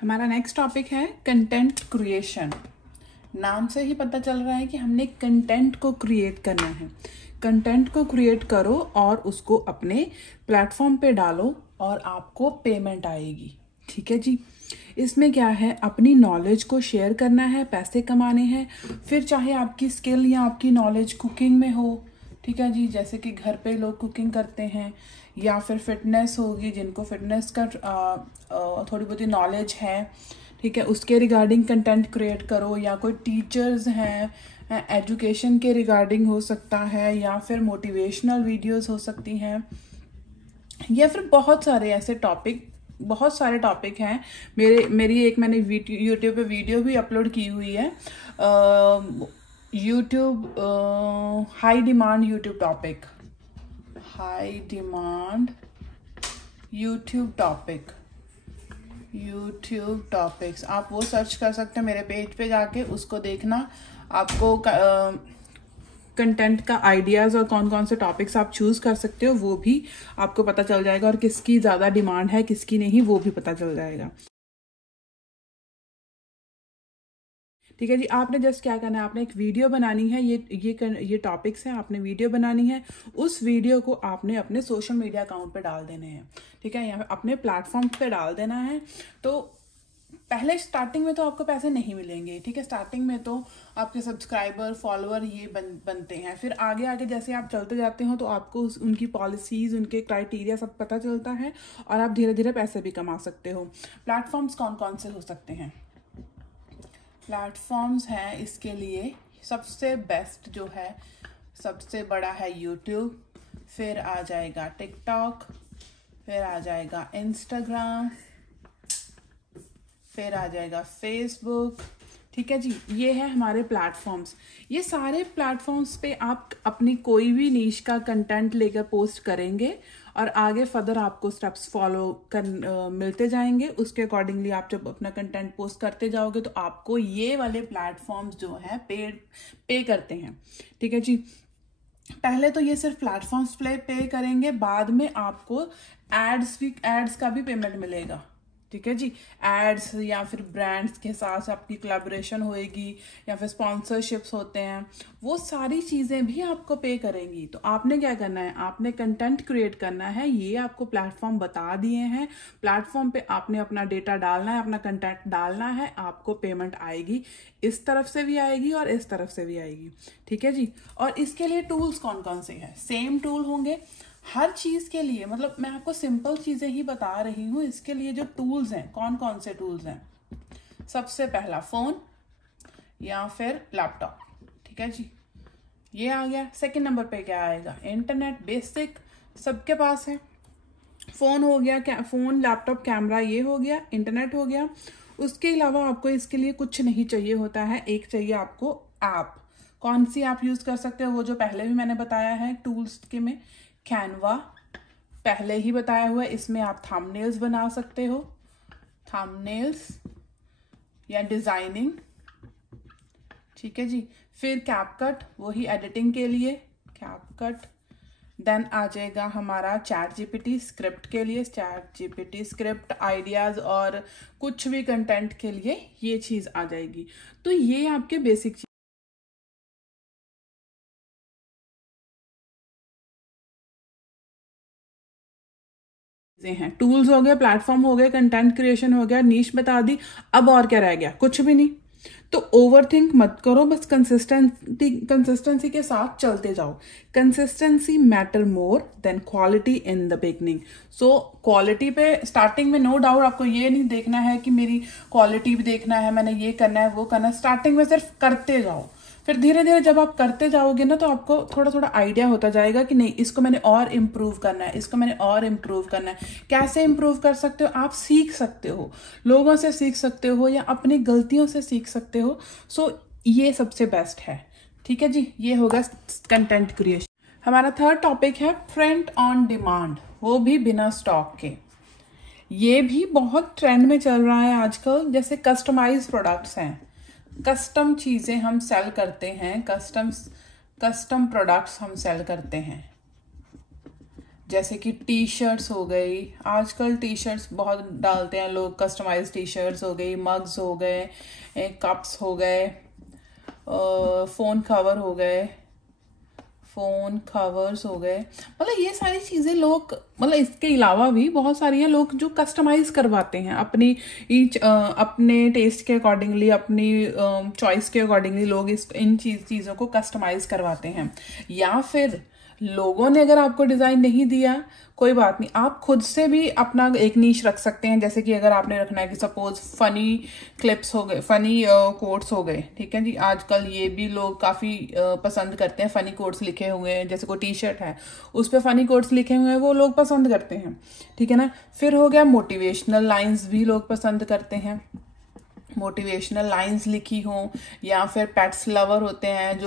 हमारा next topic है content creation. नाम से ही पता चल रहा है कि हमने कंटेंट को क्रिएट करना है। कंटेंट को क्रिएट करो और उसको अपने प्लेटफॉर्म पे डालो और आपको पेमेंट आएगी। ठीक है जी। इसमें क्या है, अपनी नॉलेज को शेयर करना है, पैसे कमाने हैं। फिर चाहे आपकी स्किल या आपकी नॉलेज कुकिंग में हो, ठीक है जी, जैसे कि घर पे लोग कुकिंग करते हैं, या फिर फिटनेस होगी, जिनको फिटनेस का थोड़ी बहुत नॉलेज है, ठीक है, उसके रिगार्डिंग कंटेंट क्रिएट करो। या कोई टीचर्स हैं, एजुकेशन के रिगार्डिंग हो सकता है, या फिर मोटिवेशनल वीडियोस हो सकती हैं, या फिर बहुत सारे ऐसे टॉपिक हैं। मेरी एक मैंने यूट्यूब पे वीडियो भी अपलोड की हुई है। YouTube high demand YouTube topics, आप वो सर्च कर सकते हैं मेरे पेज पे जाके, उसको देखना। आपको कंटेंट का आइडियाज़ और कौन कौन से टॉपिक्स आप चूज़ कर सकते हो वो भी आपको पता चल जाएगा, और किसकी ज़्यादा डिमांड है किसकी नहीं वो भी पता चल जाएगा। ठीक है जी। आपने जस्ट क्या करना है, आपने एक वीडियो बनानी है। ये टॉपिक्स हैं, आपने वीडियो बनानी है। उस वीडियो को आपने अपने सोशल मीडिया अकाउंट पे डाल देने हैं, ठीक है, या अपने प्लेटफॉर्म पे डाल देना है। तो पहले स्टार्टिंग में तो आपको पैसे नहीं मिलेंगे, ठीक है। स्टार्टिंग में तो आपके सब्सक्राइबर फॉलोअर ये बनते हैं। फिर आगे आगे जैसे आप चलते जाते हो तो आपको उनकी पॉलिसीज, उनके क्राइटेरिया सब पता चलता है, और आप धीरे धीरे पैसे भी कमा सकते हो। प्लेटफॉर्म्स कौन कौन से हो सकते हैं? प्लेटफॉर्म्स हैं इसके लिए, सबसे बेस्ट जो है, सबसे बड़ा है यूट्यूब, फिर आ जाएगा टिकटॉक, फिर आ जाएगा इंस्टाग्राम, फिर आ जाएगा फेसबुक। ठीक है जी। ये है हमारे प्लेटफॉर्म्स। ये सारे प्लेटफॉर्म्स पे आप अपनी कोई भी नीश का कंटेंट लेकर पोस्ट करेंगे, और आगे फर्दर आपको स्टेप्स फॉलो मिलते जाएंगे। उसके अकॉर्डिंगली आप जब अपना कंटेंट पोस्ट करते जाओगे तो आपको ये वाले प्लेटफॉर्म्स जो है पे करते हैं। ठीक है जी। पहले तो ये सिर्फ प्लेटफॉर्म्स पे करेंगे, बाद में आपको एड्स का भी पेमेंट मिलेगा। ठीक है जी। एड्स या फिर ब्रांड्स के साथ आपकी कोलैबोरेशन होएगी, या फिर स्पॉन्सरशिप्स होते हैं, वो सारी चीज़ें भी आपको पे करेंगी। तो आपने क्या करना है, आपने कंटेंट क्रिएट करना है। ये आपको प्लेटफॉर्म बता दिए हैं। प्लेटफॉर्म पे आपने अपना डेटा डालना है, अपना कंटेंट डालना है, आपको पेमेंट आएगी। इस तरफ से भी आएगी और इस तरफ से भी आएगी। ठीक है जी। और इसके लिए टूल्स कौन कौन से हैं? सेम टूल होंगे हर चीज के लिए। मतलब मैं आपको सिंपल चीजें ही बता रही हूँ। इसके लिए जो टूल्स हैं, कौन कौन से टूल्स हैं? सबसे पहला फोन या फिर लैपटॉप। ठीक है जी, ये आ गया। सेकंड नंबर पे क्या आएगा? इंटरनेट, बेसिक सबके पास है। फोन हो गया, फोन, लैपटॉप, कैमरा, ये हो गया, इंटरनेट हो गया। उसके अलावा आपको इसके लिए कुछ नहीं चाहिए होता है। एक चाहिए आपको ऐप। कौन सी ऐप यूज कर सकते हो? वो जो पहले भी मैंने बताया है टूल्स के में, कैनवा पहले ही बताया हुआ है। इसमें आप थंबनेल्स बना सकते हो, थंबनेल्स या डिजाइनिंग। ठीक है जी। फिर कैपकट, वही एडिटिंग के लिए कैपकट। देन आ जाएगा हमारा चैट जीपीटी स्क्रिप्ट के लिए, चैट जीपीटी स्क्रिप्ट आइडियाज और कुछ भी कंटेंट के लिए ये चीज आ जाएगी। तो ये आपके बेसिक हैं। टूल्स हो गए, प्लेटफॉर्म हो गए, कंटेंट क्रिएशन हो गया, नीश बता दी। अब और क्या रह गया? कुछ भी नहीं। तो ओवरथिंक मत करो, बस कंसिस्टेंसी के साथ चलते जाओ। Consistency matter more than quality in the beginning. So quality पे स्टार्टिंग में नो डाउट आपको ये नहीं देखना है कि मेरी क्वालिटी भी देखना है, मैंने ये करना है वो करना है। स्टार्टिंग में सिर्फ करते जाओ, फिर धीरे धीरे जब आप करते जाओगे ना, तो आपको थोड़ा थोड़ा आइडिया होता जाएगा कि नहीं, इसको मैंने और इम्प्रूव करना है, इसको मैंने और इम्प्रूव करना है। कैसे इम्प्रूव कर सकते हो? आप सीख सकते हो, लोगों से सीख सकते हो, या अपनी गलतियों से सीख सकते हो। सो ये सबसे बेस्ट है। ठीक है जी। ये होगा कंटेंट क्रिएशन। हमारा थर्ड टॉपिक है प्रिंट ऑन डिमांड, वो भी बिना स्टॉक के। ये भी बहुत ट्रेंड में चल रहा है आजकल। जैसे कस्टमाइज प्रोडक्ट्स हैं, कस्टम चीज़ें हम सेल करते हैं, कस्टम प्रोडक्ट्स हम सेल करते हैं। जैसे कि टी शर्ट्स हो गई, आजकल टी शर्ट्स बहुत डालते हैं लोग, कस्टमाइज टी शर्ट्स हो गई, मग्स हो गए, कप्स हो गए, फ़ोन कवर हो गए, फ़ोन कवर्स हो गए, मतलब ये सारी चीज़ें लोग, मतलब इसके अलावा भी बहुत सारी हैं लोग जो कस्टमाइज करवाते हैं अपनी अपने टेस्ट के अकॉर्डिंगली, अपनी चॉइस के अकॉर्डिंगली लोग इन चीज़ों को कस्टमाइज करवाते हैं। या फिर लोगों ने अगर आपको डिज़ाइन नहीं दिया, कोई बात नहीं, आप खुद से भी अपना एक नीश रख सकते हैं। जैसे कि अगर आपने रखना है कि सपोज फनी क्लिप्स हो गए, फनी कोट्स हो गए, ठीक है जी, आजकल ये भी लोग काफ़ी पसंद करते हैं, फनी कोट्स लिखे हुए हैं, जैसे कोई टी शर्ट है उस पर फनी कोट्स लिखे हुए हैं, वो लोग पसंद करते हैं, ठीक है ना। फिर हो गया मोटिवेशनल लाइन्स भी लोग पसंद करते हैं, मोटिवेशनल लाइंस लिखी हों, या फिर पेट्स लवर होते हैं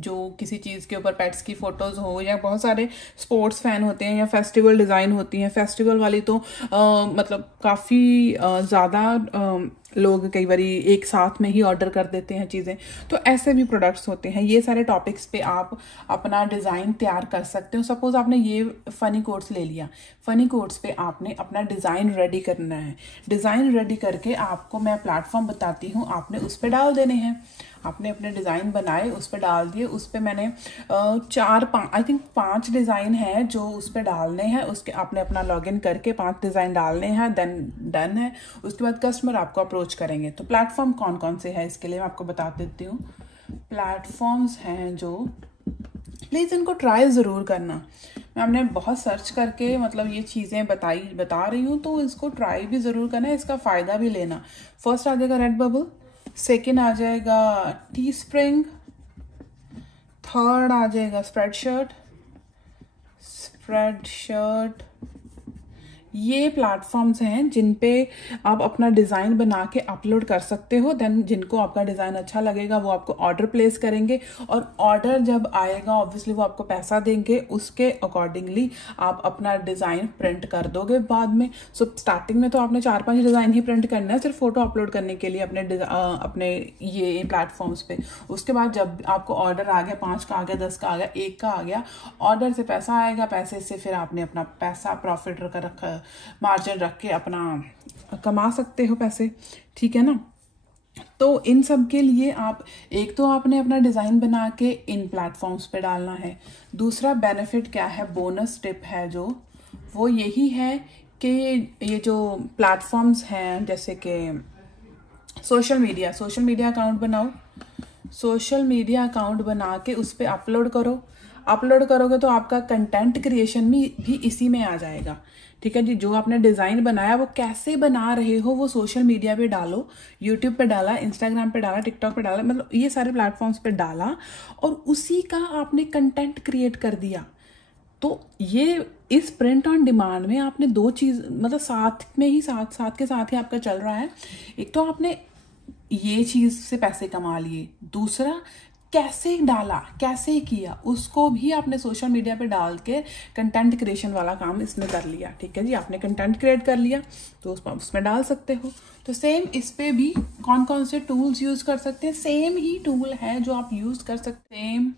जो किसी चीज़ के ऊपर पेट्स की फ़ोटोज़ हो, या बहुत सारे स्पोर्ट्स फ़ैन होते हैं, या फेस्टिवल डिज़ाइन होती हैं, फेस्टिवल वाली तो मतलब काफ़ी ज़्यादा लोग कई बार एक साथ में ही ऑर्डर कर देते हैं चीज़ें, तो ऐसे भी प्रोडक्ट्स होते हैं। ये सारे टॉपिक्स पे आप अपना डिज़ाइन तैयार कर सकते हो। सपोज़ आपने ये फ़नी कोट्स ले लिया, फ़नी कोट्स पे आपने अपना डिज़ाइन रेडी करना है। डिज़ाइन रेडी करके आपको मैं प्लेटफॉर्म बताती हूँ, आपने उस पर डाल देने हैं। आपने अपने डिज़ाइन बनाए, उस पर डाल दिए, उस पर मैंने 5 डिज़ाइन हैं जो उस पर डालने हैं। उसके आपने अपना लॉगिन करके 5 डिज़ाइन डालने हैं, देन डन है। उसके बाद कस्टमर आपको अप्रोच करेंगे। तो प्लेटफॉर्म कौन कौन से हैं इसके लिए मैं आपको बता देती हूँ। प्लेटफॉर्म्स हैं जो, प्लीज़ इनको ट्राई ज़रूर करना। मैं हमने बहुत सर्च करके मतलब ये चीज़ें बता रही हूँ, तो इसको ट्राई भी ज़रूर करना है, इसका फ़ायदा भी लेना। फर्स्ट आ जाएगा रेड बबल, सेकेंड आ जाएगा टी स्प्रिंग, थर्ड आ जाएगा स्प्रेड शर्ट। ये प्लेटफॉर्म्स हैं जिन पे आप अपना डिज़ाइन बना के अपलोड कर सकते हो। देन जिनको आपका डिज़ाइन अच्छा लगेगा वो आपको ऑर्डर प्लेस करेंगे, और ऑर्डर जब आएगा ऑब्वियसली वो आपको पैसा देंगे, उसके अकॉर्डिंगली आप अपना डिज़ाइन प्रिंट कर दोगे बाद में। सो स्टार्टिंग में तो आपने 4-5 डिज़ाइन ही प्रिंट करना है सिर्फ फ़ोटो अपलोड करने के लिए अपने ये प्लेटफॉर्म्स पे। उसके बाद जब आपको ऑर्डर आ गया, 5 का आ गया, 10 का आ गया, 1 का आ गया, ऑर्डर से पैसा आएगा, पैसे से फिर आपने अपना पैसा प्रॉफिट रखा, मार्जिन रख के अपना कमा सकते हो पैसे, ठीक है ना। तो इन सब के लिए आप, एक तो आपने अपना डिज़ाइन बना के इन प्लेटफॉर्म्स पे डालना है। दूसरा बेनिफिट क्या है, बोनस टिप है जो, वो यही है कि ये जो प्लेटफॉर्म्स हैं, जैसे कि सोशल मीडिया अकाउंट बनाओ, सोशल मीडिया अकाउंट बना के उस पर अपलोड करोगे तो आपका कंटेंट क्रिएशन भी इसी में आ जाएगा, ठीक है जी। जो आपने डिज़ाइन बनाया वो कैसे बना रहे हो वो सोशल मीडिया पे डालो, यूट्यूब पे डाला, इंस्टाग्राम पे डाला, टिकटॉक पे डाला, मतलब ये सारे प्लेटफॉर्म्स पे डाला, और उसी का आपने कंटेंट क्रिएट कर दिया। तो ये इस प्रिंट ऑन डिमांड में आपने 2 चीज़, मतलब साथ के साथ ही आपका चल रहा है। एक तो आपने ये चीज़ से पैसे कमा लिए, दूसरा कैसे डाला, कैसे किया, उसको भी आपने सोशल मीडिया पे डाल के कंटेंट क्रिएशन वाला काम इसमें कर लिया, ठीक है जी। आपने कंटेंट क्रिएट कर लिया तो उसमें डाल सकते हो। तो सेम इस पे भी कौन कौन से टूल्स यूज़ कर सकते हैं, सेम ही टूल है जो आप यूज़ कर सकते हैं।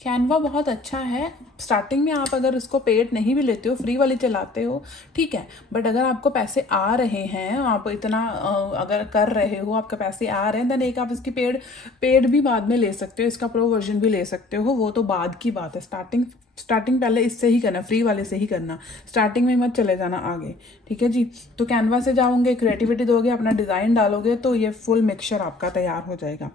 कैनवा बहुत अच्छा है। स्टार्टिंग में आप अगर उसको पेड नहीं भी लेते हो, फ्री वाली चलाते हो, ठीक है, बट अगर आपको पैसे आ रहे हैं, आप इतना अगर कर रहे हो, आपके पैसे आ रहे हैं, देन एक आप इसकी पेड भी बाद में ले सकते हो, इसका प्रो वर्जन भी ले सकते हो, वो तो बाद की बात है। स्टार्टिंग पहले इससे ही करना, फ्री वाले से ही करना, स्टार्टिंग में मत चले जाना आगे, ठीक है जी। तो कैनवा से जाओगे, क्रिएटिविटी दोगे, अपना डिज़ाइन डालोगे, तो ये फुल मिक्सचर आपका तैयार हो जाएगा।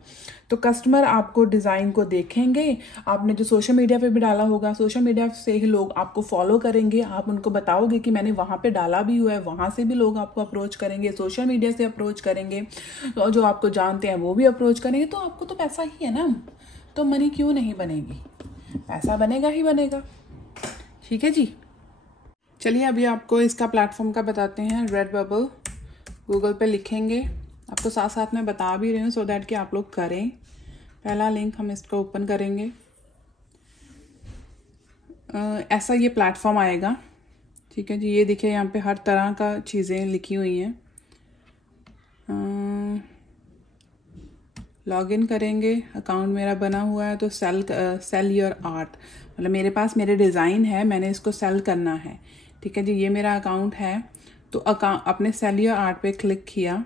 तो कस्टमर आपको डिज़ाइन को देखेंगे, आपने जो सोशल मीडिया पे भी डाला होगा, सोशल मीडिया से ही लोग आपको फॉलो करेंगे, आप उनको बताओगे कि मैंने वहाँ पे डाला भी हुआ है, वहाँ से भी लोग आपको अप्रोच करेंगे, सोशल मीडिया से अप्रोच करेंगे, तो जो आपको जानते हैं वो भी अप्रोच करेंगे, तो आपको तो पैसा ही है ना, तो मनी क्यों नहीं बनेगी, पैसा बनेगा ही बनेगा, ठीक है जी। चलिए अभी आपको इसका प्लेटफॉर्म का बताते हैं। रेड बबल गूगल पे लिखेंगे, आपको साथ साथ में बता भी रही हूँ सो दैट कि आप लोग करें। पहला लिंक हम इसको ओपन करेंगे, ऐसा ये प्लेटफॉर्म आएगा, ठीक है जी। ये देखिए यहाँ पे हर तरह का चीज़ें लिखी हुई हैं। लॉग इन करेंगे, अकाउंट मेरा बना हुआ है, तो सेल योर आर्ट, मतलब मेरे पास मेरे डिज़ाइन है, मैंने इसको सेल करना है। ठीक है जी, ये मेरा अकाउंट है। तो अपने सेल योर आर्ट पे क्लिक किया,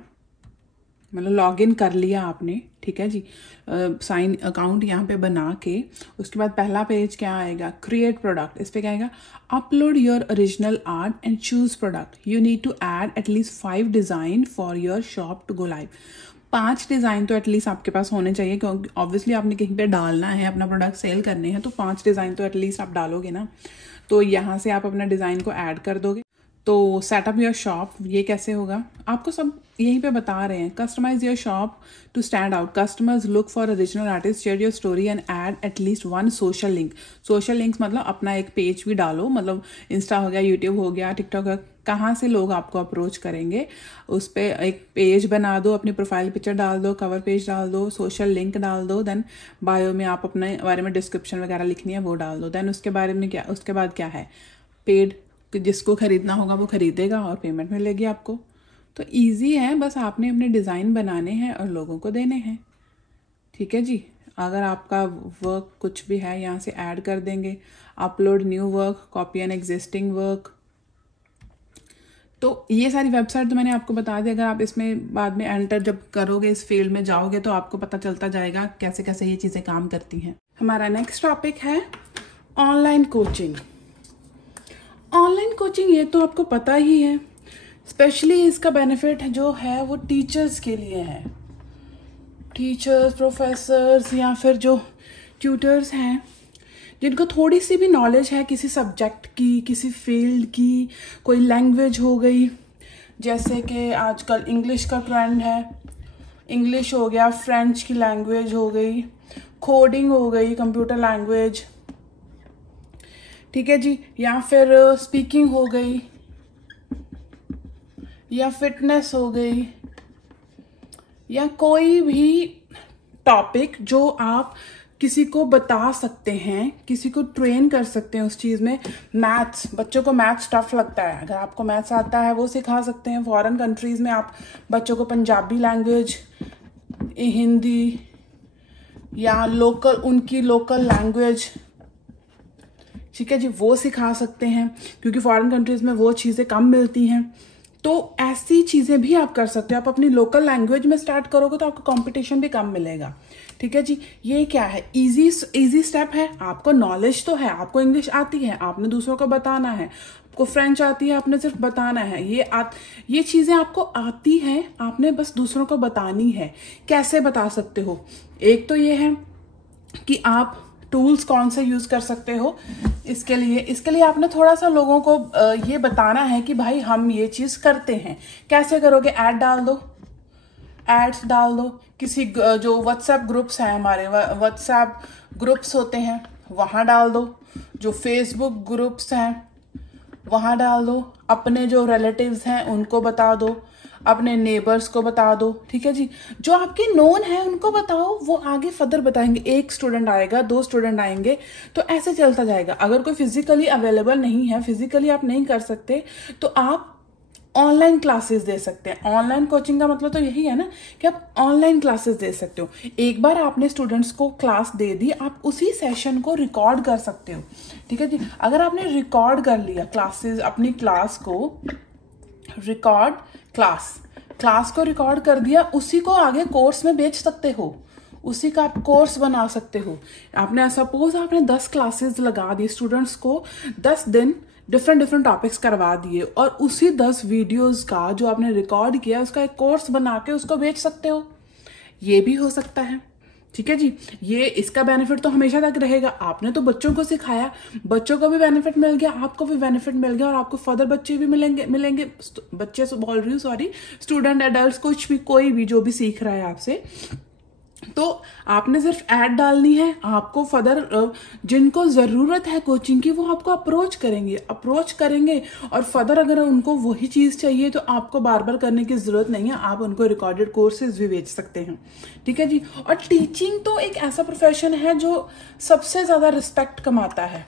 मतलब लॉगिन कर लिया आपने। ठीक है जी, साइन अकाउंट यहाँ पे बना के उसके बाद पहला पेज क्या आएगा, क्रिएट प्रोडक्ट। इस पे क्या आएगा, upload your original art and choose product, you need to add at least 5 design for your shop to go live. 5 design तो एटलीस्ट आपके पास होने चाहिए, क्योंकि ऑब्वियसली आपने कहीं पे डालना है, अपना प्रोडक्ट सेल करने हैं, तो 5 डिज़ाइन तो एटलीस्ट आप डालोगे ना। तो यहाँ से आप अपना डिज़ाइन को ऐड कर दोगे। तो सेटअप योर शॉप, ये कैसे होगा आपको सब यहीं पे बता रहे हैं। Customize your shop to stand out, customers look for original artist, share your story and add at least 1 social link. Social links मतलब अपना एक पेज भी डालो, मतलब इंस्टा हो गया, यूट्यूब हो गया, टिकटॉक हो, कहाँ से लोग आपको अप्रोच करेंगे, उस पर एक पेज बना दो, अपनी प्रोफाइल पिक्चर डाल दो, कवर पेज डाल दो, सोशल लिंक डाल दो, देन बायो में आप अपने बारे में डिस्क्रिप्शन वगैरह लिखनी है वो डाल दो। देन उसके बारे में क्या, उसके बाद क्या है, पेड, जिसको खरीदना होगा वो खरीदेगा और पेमेंट मिलेगी आपको। तो इजी है, बस आपने अपने डिज़ाइन बनाने हैं और लोगों को देने हैं। ठीक है जी, अगर आपका वर्क कुछ भी है यहाँ से ऐड कर देंगे, upload new work, copy an existing work. तो ये सारी वेबसाइट तो मैंने आपको बता दी। अगर आप इसमें बाद में एंटर जब करोगे, इस फील्ड में जाओगे, तो आपको पता चलता जाएगा कैसे कैसे ये चीज़ें काम करती हैं। हमारा नेक्स्ट टॉपिक है ऑनलाइन कोचिंग। ऑनलाइन कोचिंग, ये तो आपको पता ही है, स्पेशली इसका बेनिफिट जो है वो टीचर्स के लिए है। टीचर्स, प्रोफेसर्स या फिर जो ट्यूटर्स हैं, जिनको थोड़ी सी भी नॉलेज है किसी सब्जेक्ट की, किसी फील्ड की, कोई लैंग्वेज हो गई, जैसे कि आजकल इंग्लिश का ट्रेंड है, इंग्लिश हो गया, फ्रेंच की लैंग्वेज हो गई, कोडिंग हो गई, कंप्यूटर लैंग्वेज, ठीक है जी, या फिर स्पीकिंग हो गई, या फिटनेस हो गई, या कोई भी टॉपिक जो आप किसी को बता सकते हैं, किसी को ट्रेन कर सकते हैं उस चीज़ में। मैथ्स, बच्चों को मैथ्स टफ लगता है, अगर आपको मैथ्स आता है वो सिखा सकते हैं। फॉरेन कंट्रीज़ में आप बच्चों को पंजाबी लैंग्वेज, हिंदी या लोकल, उनकी लोकल लैंग्वेज, ठीक है जी, वो सिखा सकते हैं, क्योंकि फॉरेन कंट्रीज़ में वो चीज़ें कम मिलती हैं। तो ऐसी चीज़ें भी आप कर सकते हो। आप अपनी लोकल लैंग्वेज में स्टार्ट करोगे तो आपको कंपटीशन भी कम मिलेगा। ठीक है जी, ये क्या है, इजी स्टेप है। आपको नॉलेज तो है, आपको इंग्लिश आती है, आपने दूसरों को बताना है, आपको फ्रेंच आती है, आपने सिर्फ बताना है। ये चीज़ें आपको आती हैं, आपने बस दूसरों को बतानी है। कैसे बता सकते हो, एक तो ये है कि आप टूल्स कौन से यूज़ कर सकते हो। इसके लिए आपने थोड़ा सा लोगों को ये बताना है कि भाई हम ये चीज़ करते हैं। कैसे करोगे, ऐड डाल दो, एड्स डाल दो, किसी जो व्हाट्सएप ग्रुप्स हैं, हमारे व्हाट्सएप ग्रुप्स होते हैं वहाँ डाल दो, जो फेसबुक ग्रुप्स हैं वहाँ डाल दो, अपने जो रिलेटिव्स हैं उनको बता दो, अपने नेबर्स को बता दो। ठीक है जी, जो आपके नोन है उनको बताओ, वो आगे फर्दर बताएंगे। एक स्टूडेंट आएगा, 2 स्टूडेंट आएंगे, तो ऐसे चलता जाएगा। अगर कोई फिजिकली अवेलेबल नहीं है, फिजिकली आप नहीं कर सकते, तो आप ऑनलाइन क्लासेस दे सकते हैं। ऑनलाइन कोचिंग का मतलब तो यही है ना कि आप ऑनलाइन क्लासेस दे सकते हो। एक बार आपने स्टूडेंट्स को क्लास दे दी, आप उसी सेशन को रिकॉर्ड कर सकते हो। ठीक है जी, अगर आपने रिकॉर्ड कर लिया क्लासेस, अपनी क्लास को रिकॉर्ड, क्लास को रिकॉर्ड कर दिया, उसी को आगे कोर्स में बेच सकते हो, उसी का आप कोर्स बना सकते हो। आपने सपोज आपने 10 क्लासेस लगा दी, स्टूडेंट्स को 10 दिन डिफरेंट टॉपिक्स करवा दिए, और उसी 10 वीडियोस का जो आपने रिकॉर्ड किया उसका एक कोर्स बना के उसको बेच सकते हो। ये भी हो सकता है। ठीक है जी, ये इसका बेनिफिट तो हमेशा तक रहेगा। आपने तो बच्चों को सिखाया, बच्चों को भी बेनिफिट मिल गया, आपको भी बेनिफिट मिल गया, और आपको फर्दर बच्चे भी मिलेंगे बच्चे से बोल रही हूँ, सॉरी, स्टूडेंट, एडल्ट, कुछ भी, कोई भी जो भी सीख रहा है आपसे। तो आपने सिर्फ ऐड डालनी है, आपको फर्दर जिनको ज़रूरत है कोचिंग की वो आपको अप्रोच करेंगे, और फर्दर अगर उनको वही चीज़ चाहिए तो आपको बार बार करने की ज़रूरत नहीं है, आप उनको रिकॉर्डेड कोर्सेज भी बेच सकते हैं। ठीक है जी, और टीचिंग तो एक ऐसा प्रोफेशन है जो सबसे ज़्यादा रिस्पेक्ट कमाता है।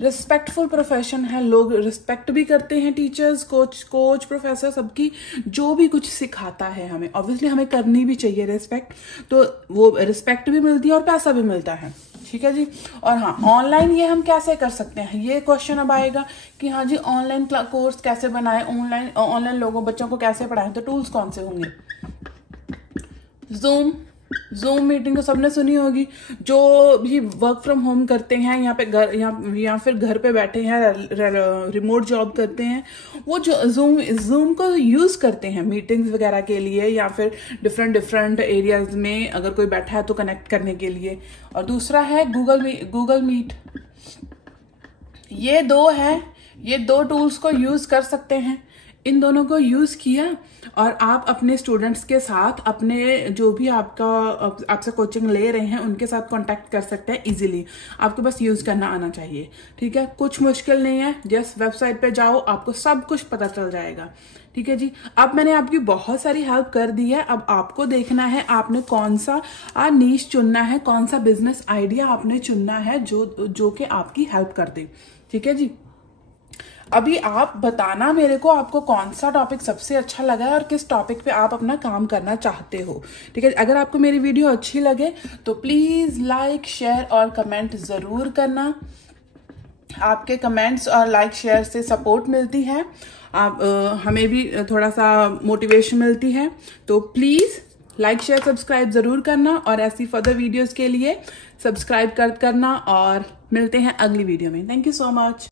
रिस्पेक्टफुल प्रोफेशन है, लोग रिस्पेक्ट भी करते हैं टीचर्स, कोच प्रोफेसर सबकी। जो भी कुछ सिखाता है हमें, ऑब्वियसली हमें करनी भी चाहिए रिस्पेक्ट, तो वो रिस्पेक्ट भी मिलती है और पैसा भी मिलता है। ठीक है जी। और हाँ, ऑनलाइन ये हम कैसे कर सकते हैं, ये क्वेश्चन अब आएगा कि हाँ जी ऑनलाइन कोर्स कैसे बनाए, ऑनलाइन लोगों बच्चों को कैसे पढ़ाएं, तो टूल्स कौन से होंगे। जूम मीटिंग तो सबने सुनी होगी। जो भी वर्क फ्रॉम होम करते हैं, यहाँ पे घर या फिर घर पे बैठे हैं, रिमोट जॉब करते हैं, वो जो जूम को यूज करते हैं मीटिंग्स वगैरह के लिए, या फिर डिफरेंट एरियाज में अगर कोई बैठा है तो कनेक्ट करने के लिए। और दूसरा है गूगल मीट। ये दो टूल्स को यूज कर सकते हैं। इन दोनों को यूज किया और आप अपने स्टूडेंट्स के साथ, अपने जो भी आपसे कोचिंग ले रहे हैं उनके साथ कांटेक्ट कर सकते हैं इजीली। आपको बस यूज करना आना चाहिए। ठीक है, कुछ मुश्किल नहीं है, जस्ट वेबसाइट पे जाओ, आपको सब कुछ पता चल जाएगा। ठीक है जी। अब मैंने आपकी बहुत सारी हेल्प कर दी है, अब आपको देखना है आपने कौन सा नीश चुनना है, कौन सा बिजनेस आइडिया आपने चुनना है जो कि आपकी हेल्प कर दे। ठीक है जी। अभी आप बताना मेरे को, आपको कौन सा टॉपिक सबसे अच्छा लगा है और किस टॉपिक पे आप अपना काम करना चाहते हो। ठीक है, अगर आपको मेरी वीडियो अच्छी लगे तो प्लीज लाइक, शेयर और कमेंट जरूर करना। आपके कमेंट्स और लाइक शेयर से सपोर्ट मिलती है, हमें भी थोड़ा सा मोटिवेशन मिलती है। तो प्लीज लाइक, शेयर, सब्सक्राइब जरूर करना, और ऐसी फर्दर वीडियोस के लिए सब्सक्राइब करना। और मिलते हैं अगली वीडियो में। Thank you so much.